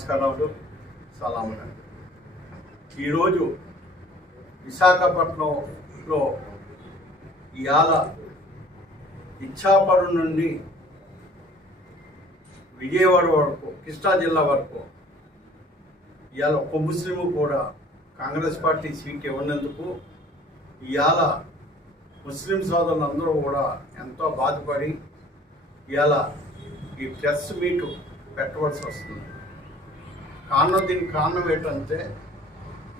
నమస్కారాలు, సలాములు. ఈరోజు విశాఖపట్నంలో ఇవాళ ఇచ్చాపురం నుండి విజయవాడ వరకు, కృష్ణా జిల్లా వరకు ఇవాళ ఒక్క ముస్లిం కూడా కాంగ్రెస్ పార్టీ సీట్ ఇవ్వనందుకు ఇవాళ ముస్లిం సోదరులందరూ కూడా ఎంతో బాధపడి ఇవాళ ఈ ప్రెస్ మీటు పెట్టవలసి వస్తుంది. దీనికి కారణం ఏంటంటే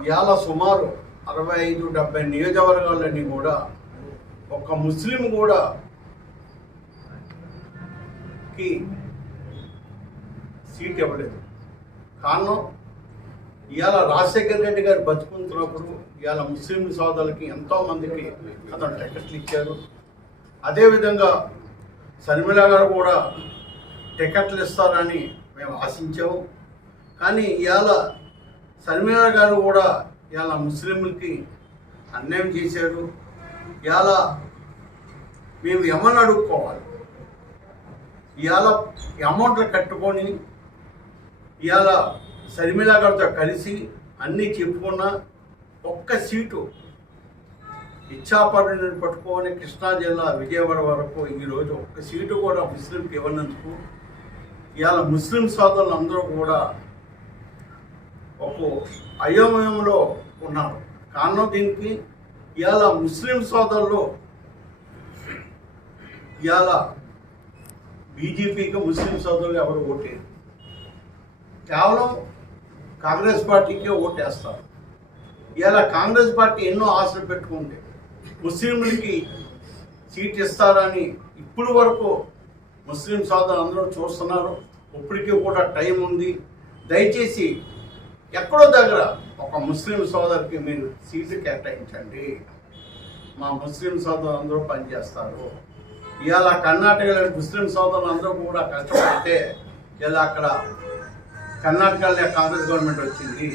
ఇవాళ సుమారు 65-70 నియోజకవర్గాలన్నీ కూడా ఒక ముస్లిం కూడా సీట్ ఇవ్వలేదు. కారణం ఇవాళ రాజశేఖర్ రెడ్డి గారు బతుకుతున్నప్పుడు ఇవాళ ముస్లిం సోదరులకి ఎంతోమందికి అతను టికెట్లు ఇచ్చారు. అదేవిధంగా షర్మిల గారు కూడా టికెట్లు ఇస్తారని మేము ఆశించాము. కానీ ఇవాళ షర్మిల గారు కూడా ఇవాళ ముస్లింలకి అన్యాయం చేశారు. ఇవాళ మేము ఏమని అడుక్కోవాలి? ఇవాళ అమౌంట్లు కట్టుకొని ఇవాళ షర్మిల గారితో కలిసి అన్నీ చెప్పుకున్న ఒక్క సీటు ఇచ్చాపురం నుండి పట్టుకొని కృష్ణా జిల్లా విజయవాడ వరకు ఈరోజు ఒక్క సీటు కూడా ముస్లింకి ఇవ్వనందుకు ఇవాళ ముస్లిం సోదరులు అందరూ కూడా ఒక అయోమయంలో ఉన్నారు. కారణం దీనికి ఇవాళ ముస్లిం సోదరులు ఇవాళ బీజేపీకి ముస్లిం సోదరులు ఎవరు ఓటేరు, కేవలం కాంగ్రెస్ పార్టీకే ఓటేస్తారు. ఇవాళ కాంగ్రెస్ పార్టీ ఎన్నో ఆశలు పెట్టుకుంది, ముస్లింలకి సీట్ ఇస్తారని ఇప్పుడు వరకు ముస్లిం సోదరులు అందరూ చూస్తున్నారు. ఇప్పటికీ కూడా టైం ఉంది. దయచేసి ఎక్కడో దగ్గర ఒక ముస్లిం సోదరుకి మీరు సీటు కేటాయించండి. మా ముస్లిం సోదరులు అందరూ పనిచేస్తారు. ఇవాళ కర్ణాటకలో ముస్లిం సోదరులు అందరూ కూడా కష్టపడితే ఇలా అక్కడ కర్ణాటకలో కాంగ్రెస్ గవర్నమెంట్ వచ్చింది.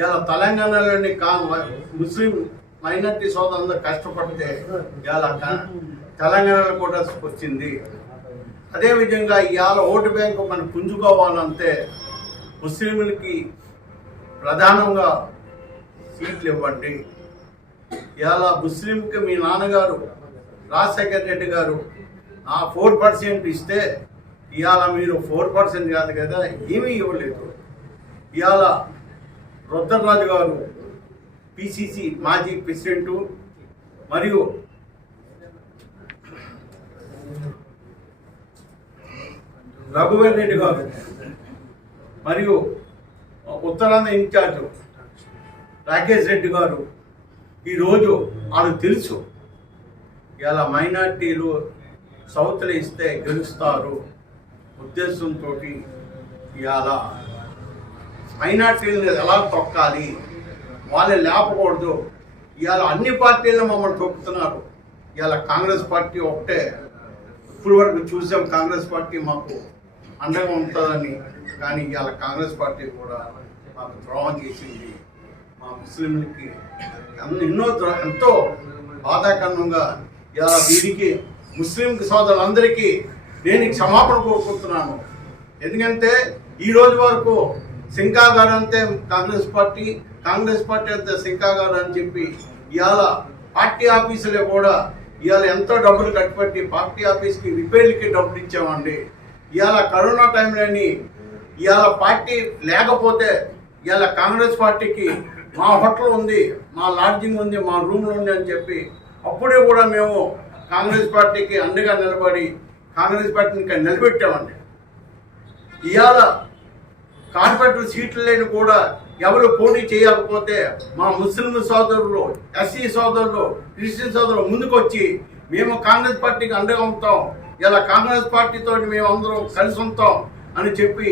ఇలా తెలంగాణలోని ముస్లిం మైనార్టీ సోదరులందరూ కష్టపడితే ఇలా తెలంగాణలో కూడా వచ్చింది. అదేవిధంగా ఇవాళ ఓటు బ్యాంకు మనం పుంజుకోవాలంటే ముస్లింలకి ప్రధానంగా సీట్లు ఇవ్వండి. ఇవాళ ముస్లింకి మీ నాన్నగారు రాజశేఖర్ రెడ్డి గారు 4% ఇస్తే ఇవాళ మీరు 4% కాదు కదా, ఏమీ ఇవ్వలేదు. ఇవాళ రుద్రరాజు గారు పిసిసి మాజీ ప్రెసిడెంటు మరియు రఘువీర్ రెడ్డి గారు మరియు ఉత్తరాంధ్ర ఇన్ఛార్జ్ రాకేష్ రెడ్డి గారు ఈరోజు వాళ్ళకు తెలుసు ఇలా మైనార్టీలు సౌత్లో ఇస్తే గెలుస్తారు ఉద్దేశంతో ఇవాళ మైనార్టీలను ఎలా తొక్కాలి, వాళ్ళు లేపకూడదు. ఇవాళ అన్ని పార్టీలను మమ్మల్ని తొక్కుతున్నారు. ఇవాళ కాంగ్రెస్ పార్టీ ఒకటే ఇప్పుడు వరకు చూసాం, కాంగ్రెస్ పార్టీ మాకు అండగా ఉంటుందని. కానీ ఇవాళ కాంగ్రెస్ పార్టీ కూడా మాకు ద్రోహం చేసింది. మా ముస్లింలకి ఎంతో బాధాకరణంగా ఇవాళ దీనికి ముస్లిం సోదరులందరికీ నేను క్షమాపణ కోరుకుంటున్నాను. ఎందుకంటే ఈ రోజు వరకు సింకా గారు అంతే కాంగ్రెస్ పార్టీ అంతే సింకా గారు అని చెప్పి ఇవాళ పార్టీ ఆఫీసులో కూడా ఇవాళ ఎంతో డబ్బులు కట్టుబట్టి పార్టీ ఆఫీస్కి రిపేర్లకి డబ్బులు ఇచ్చామండి. ఇవాళ కరోనా టైంలోని ఇవాళ పార్టీ లేకపోతే ఇవాళ కాంగ్రెస్ పార్టీకి మా హోటల్ ఉంది, మా లాడ్జింగ్ ఉంది, మా రూమ్లు ఉంది అని చెప్పి అప్పుడే కూడా మేము కాంగ్రెస్ పార్టీకి అండగా నిలబడి కాంగ్రెస్ పార్టీని ఇంకా నిలబెట్టామండి. ఇవాళ కార్పొరేటర్ సీట్లు లేని కూడా ఎవరు పోటీ చేయకపోతే మా ముస్లిం సోదరులు, ఎస్సీ సోదరులు, క్రిస్టియన్ సోదరులు ముందుకొచ్చి మేము కాంగ్రెస్ పార్టీకి అండగా ఉంటాం, ఇలా కాంగ్రెస్ పార్టీతో మేము అందరం కలిసి ఉంటాం అని చెప్పి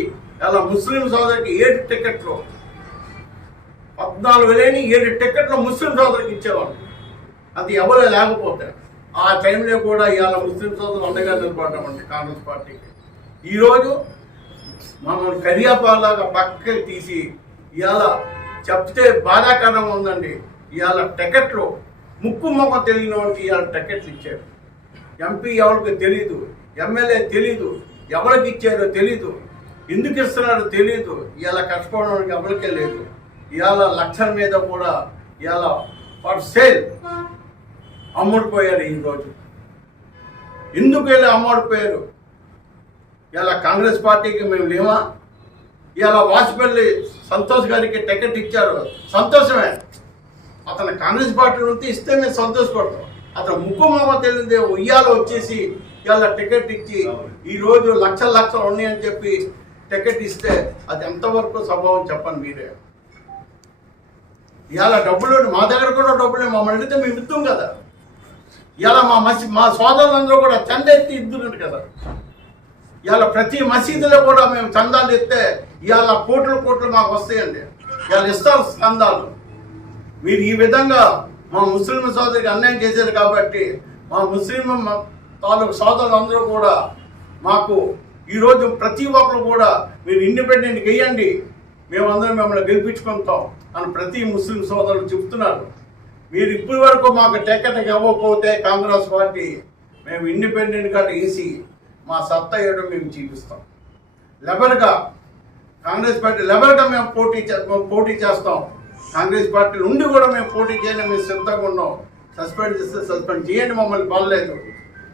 ఇలా ముస్లిం సోదరికి 7 టికెట్లు 14,000 7 టికెట్లు ముస్లిం సోదరికి ఇచ్చేవాళ్ళు. అది ఎవరు లేకపోతే ఆ టైంలో కూడా ఇవాళ ముస్లిం సోదరులు అండగా నిలబడ్డామండి కాంగ్రెస్ పార్టీకి. ఈరోజు మమ్మల్ని కరియాపాలాగా పక్కకి తీసి ఇవాళ చెప్తే బాధాకరంగా ఉందండి. ఇవాళ టికెట్లు ముక్కు మొక్క తెలియని వాళ్ళకి ఇవాళ టికెట్లు ఇచ్చారు. ఎంపీ ఎవరికి తెలీదు, ఎమ్మెల్యే తెలీదు, ఎవరికి ఇచ్చారో తెలీదు. ఎందుకు ఇస్తున్నారో తెలియదు. ఇవాళ కట్టుకోవడానికి ఎవరికే లేదు. ఇవాళ లక్షల మీద కూడా ఇవాళ ఫర్ సేల్ అమ్ముడిపోయారు. ఈరోజు ఎందుకు ఇలా అమ్ముడిపోయారు? ఇలా కాంగ్రెస్ పార్టీకి మేము లేమా? ఇలా వాజ్పేయి సంతోష్ గారికి టికెట్ ఇచ్చారు, సంతోషమే. అతను కాంగ్రెస్ పార్టీ నుంచి ఇస్తే మేము సంతోషపడతాం. అతను ముక్కుమామ తెలియదే ఉయ్యాలో వచ్చేసి ఇలా టికెట్ ఇచ్చి ఈరోజు లక్షలు ఉన్నాయని చెప్పి టికెట్ ఇస్తే అది ఎంతవరకు స్వభావం చెప్పండి మీరే. ఇవాళ డబ్బులు మా దగ్గర కూడా డబ్బులే, మమ్మల్ని అడిగితే మేము ఇద్దాం కదా. ఇవాళ మా సోదరులందరూ కూడా చందా ఎత్తి ఇద్దున్నట్టు కదా. ఇవాళ ప్రతి మసీదులో కూడా మేము చందాలు ఎత్తే ఇవాళ కోట్లు మాకు వస్తాయండి. ఇవాళ ఇస్తారు చందాలు. మీరు ఈ విధంగా మా ముస్లిం సోదరికి అన్యాయం చేశారు కాబట్టి మా ముస్లిం తాలూకు సోదరులందరూ కూడా మాకు ఈరోజు ప్రతి ఒక్కరు కూడా మీరు ఇండిపెండెంట్ వేయండి, మేమందరం మిమ్మల్ని గెలిపించుకుంటాం అని ప్రతి ముస్లిం సోదరులు చెప్తున్నారు. మీరు ఇప్పటి వరకు మాకు టికెట్ ఇవ్వకపోతే కాంగ్రెస్ పార్టీ మేము ఇండిపెండెంట్గా వేసి మా సత్తా ఏడో మేము చూపిస్తాం. లెబర్గా కాంగ్రెస్ పార్టీ లెబర్గా మేము పోటీ చేస్తాం. కాంగ్రెస్ పార్టీ నుండి కూడా మేము పోటీ చేయడం మేము సిద్ధంగా ఉన్నాం. సస్పెండ్ చేస్తే సస్పెండ్ చేయండి, మమ్మల్ని పర్లేదు,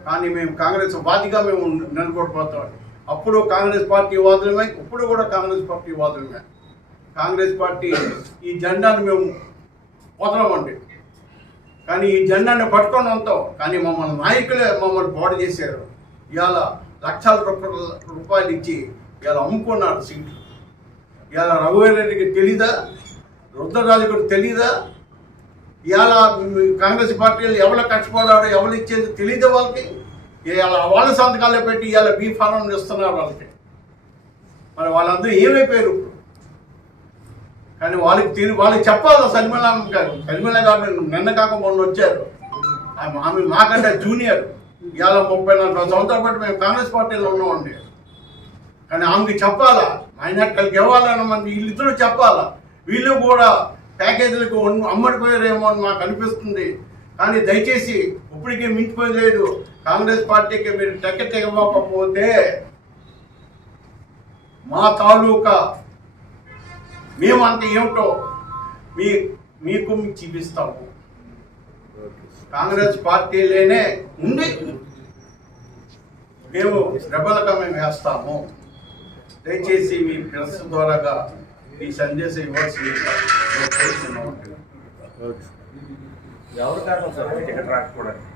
కానీ మేము కాంగ్రెస్ వాదిగా మేము నిలబడిపోతాం. అప్పుడు కాంగ్రెస్ పార్టీ వాదులమే, ఇప్పుడు కూడా కాంగ్రెస్ పార్టీ వాదులమే. కాంగ్రెస్ పార్టీ ఈ జెండాను మేము వదలమండి, కానీ ఈ జెండాన్ని పట్టుకొని ఉంటాం. కానీ మమ్మల్ని నాయకులే మమ్మల్ని పాడు చేశారు. ఇవాళ లక్షల రూపాయలు ఇచ్చి ఇవాళ అమ్ముకున్నారు సీట్లు. ఇవాళ రఘువీరెడ్డికి తెలీదా? రుద్రరాజు కూడా తెలీదా? ఇవాళ కాంగ్రెస్ పార్టీలు ఎవరు కష్టపడారో ఎవరు ఇచ్చేది తెలియదు వాళ్ళకి. ఇవాళ వాళ్ళ సంతకాలే పెట్టి ఇవాళ బీ ఫారం ఇస్తున్నారు వాళ్ళకి. మరి వాళ్ళందరూ ఏమైపోయారు ఇప్పుడు? కానీ వాళ్ళకి చెప్పాలి. సల్మలా గారు నిన్న కాక మొన్న వచ్చారు. ఆమె మాకంటే జూనియర్. ఇవాళ 34 సంవత్సరాల పాటు మేము కాంగ్రెస్ పార్టీలో ఉన్నామండి. కానీ ఆమెకి చెప్పాలా, మైనార్టీలకు ఇవ్వాలని మంది వీళ్ళిద్దరూ చెప్పాలా. వీళ్ళు కూడా ప్యాకేజీలకు అమ్మడిపోయారేమో అని మాకు అనిపిస్తుంది. కానీ దయచేసి ఇప్పటికీ మించిపోయి లేదు. కాంగ్రెస్ పార్టీకి మీరు టికెట్ ఇవ్వకపోతే మా తాలూకా మేమంటే ఏమిటో మీకు చూపిస్తాము. కాంగ్రెస్ పార్టీలోనే ఉండి మేము రెబల్గా మేము వేస్తాము. దయచేసి మీ ప్రెస్ ద్వారాగా ఈ సందేశం ఇవ్వాల్సింది. ఎవరు కారణం సార్ టికెట్ రాకపోవడానికి?